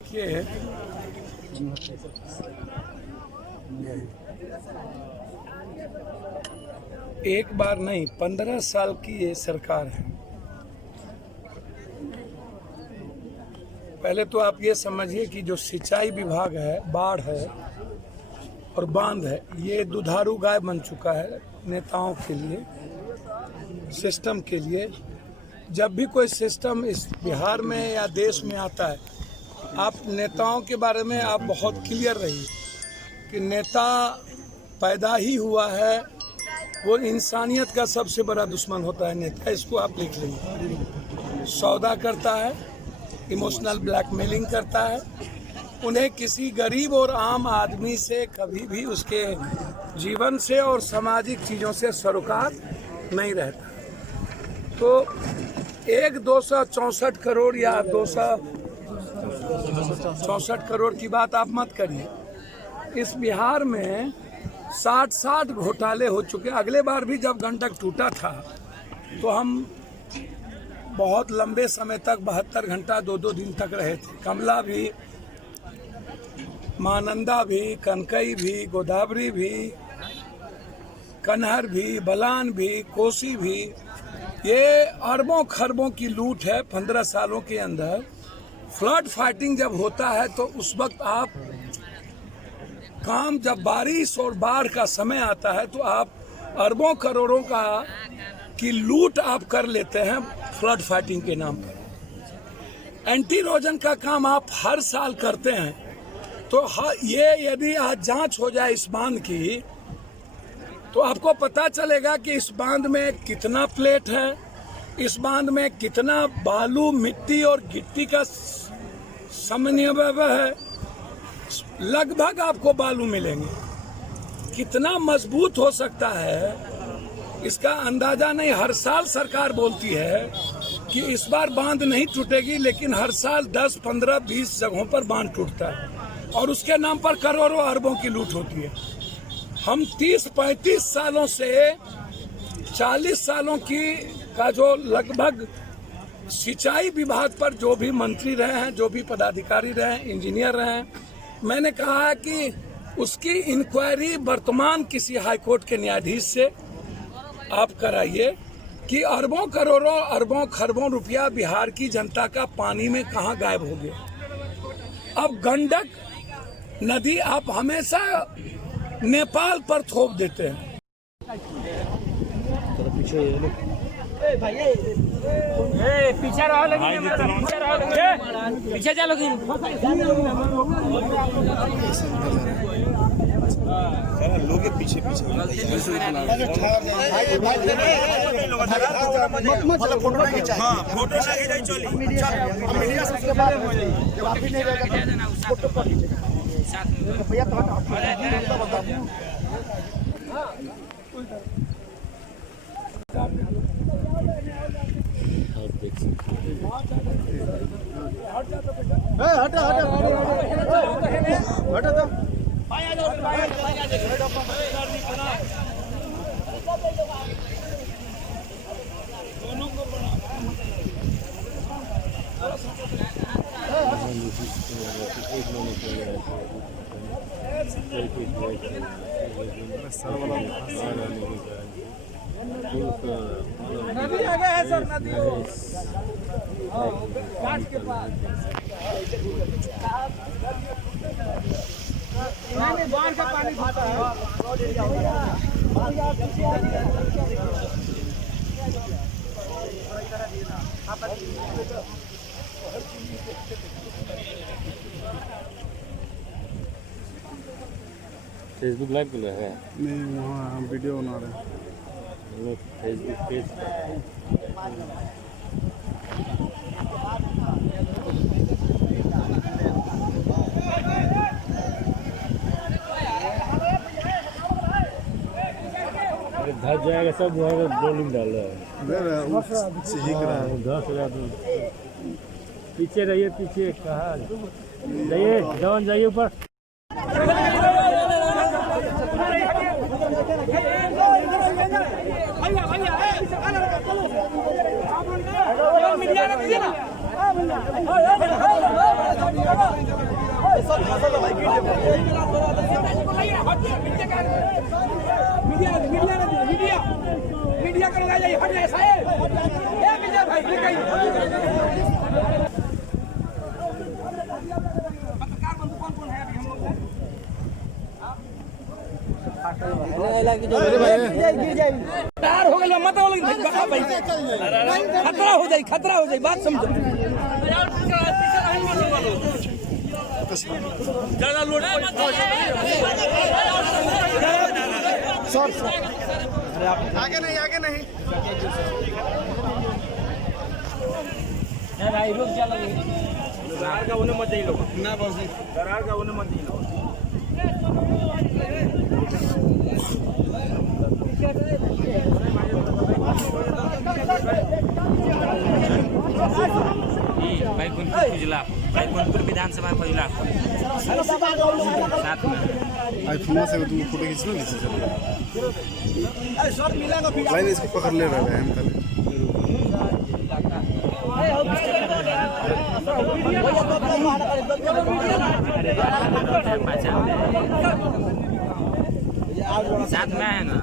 देखिए, एक बार नहीं 15 साल की ये सरकार है। पहले तो आप ये समझिए कि जो सिंचाई विभाग है, बाढ़ है और बांध है, ये दुधारू गाय बन चुका है नेताओं के लिए, सिस्टम के लिए। जब भी कोई सिस्टम इस बिहार में या देश में आता है, आप नेताओं के बारे में आप बहुत क्लियर रहिए कि नेता पैदा ही हुआ है, वो इंसानियत का सबसे बड़ा दुश्मन होता है नेता। इसको आप लिख लीजिए। सौदा करता है, इमोशनल ब्लैकमेलिंग करता है, उन्हें किसी गरीब और आम आदमी से कभी भी उसके जीवन से और सामाजिक चीज़ों से सरोकार नहीं रहता। तो 264 करोड़ या 264 करोड़ की बात आप मत करिए। इस बिहार में 60 घोटाले हो चुके। अगले बार भी जब गंडक टूटा था तो हम बहुत लंबे समय तक 72 घंटा 2-2 दिन तक रहे थे। कमला भी, महानंदा भी, कनकई भी, गोदावरी भी, कन्हर भी, बलान भी, कोसी भी। ये अरबों खरबों की लूट है 15 सालों के अंदर। फ्लड फाइटिंग जब होता है तो उस वक्त आप काम, जब बारिश और बाढ़ का समय आता है तो आप अरबों करोड़ों की लूट आप कर लेते हैं फ्लड फाइटिंग के नाम पर। एंटी इरोजन का काम आप हर साल करते हैं। तो ये यदि आज जांच हो जाए इस बांध की, तो आपको पता चलेगा कि इस बांध में कितना प्लेट है, इस बांध में कितना बालू, मिट्टी और गिट्टी का समन्वय है। लगभग आपको बालू मिलेंगे। कितना मजबूत हो सकता है इसका अंदाजा नहीं। हर साल सरकार बोलती है कि इस बार बांध नहीं टूटेगी, लेकिन हर साल 10, 15, 20 जगहों पर बांध टूटता है और उसके नाम पर करोड़ों अरबों की लूट होती है। हम 30-35 सालों से 40 सालों का जो लगभग सिंचाई विभाग पर जो भी मंत्री रहे हैं, जो भी पदाधिकारी रहे हैं, इंजीनियर रहे हैं, मैंने कहा है कि उसकी इंक्वायरी वर्तमान किसी हाईकोर्ट के न्यायाधीश से आप कराइए कि अरबों करोड़ों, अरबों खरबों रुपया बिहार की जनता का पानी में कहाँ गायब हो गया। अब गंडक नदी आप हमेशा नेपाल पर थोप देते हैं। पीछे रहो, लेकिन पीछे चलो। लोग पीछे पीछे नदी आ गया है सर, नदी घाट के पास। बाढ़ का पानी खाता है। फेसबुक लाइव कर रहे हैं? नहीं, वहाँ हम वीडियो बना रहे हैं। फेसबुक पेज धस जाएगा सब। बोलिंग डाल रहा है, धस रहा। पीछे रहिए, पीछे कहाँ जाइए, जवान जाइए ऊपर। मीडिया कर रहे हैं साहब? ये विजय भाई ये कहीं पत्रकार बंधु कौन है अभी हम लोग को? तैयार हो गए मत बोलो भाई, खतरा हो जाए बात समझो। ज्यादा लोड आगे नहीं भाई रुक जा दरार का उन्हें मत जाइए लोग ना बस दरार का उन्हें मत जाइए लोग। बैकुंठपुर विधानसभा पहिला साथ में आईफोन से तुम फोटो खींच लो नीचे लाइन इसको पकड़ ले रहा है हम पहले साथ में है ना।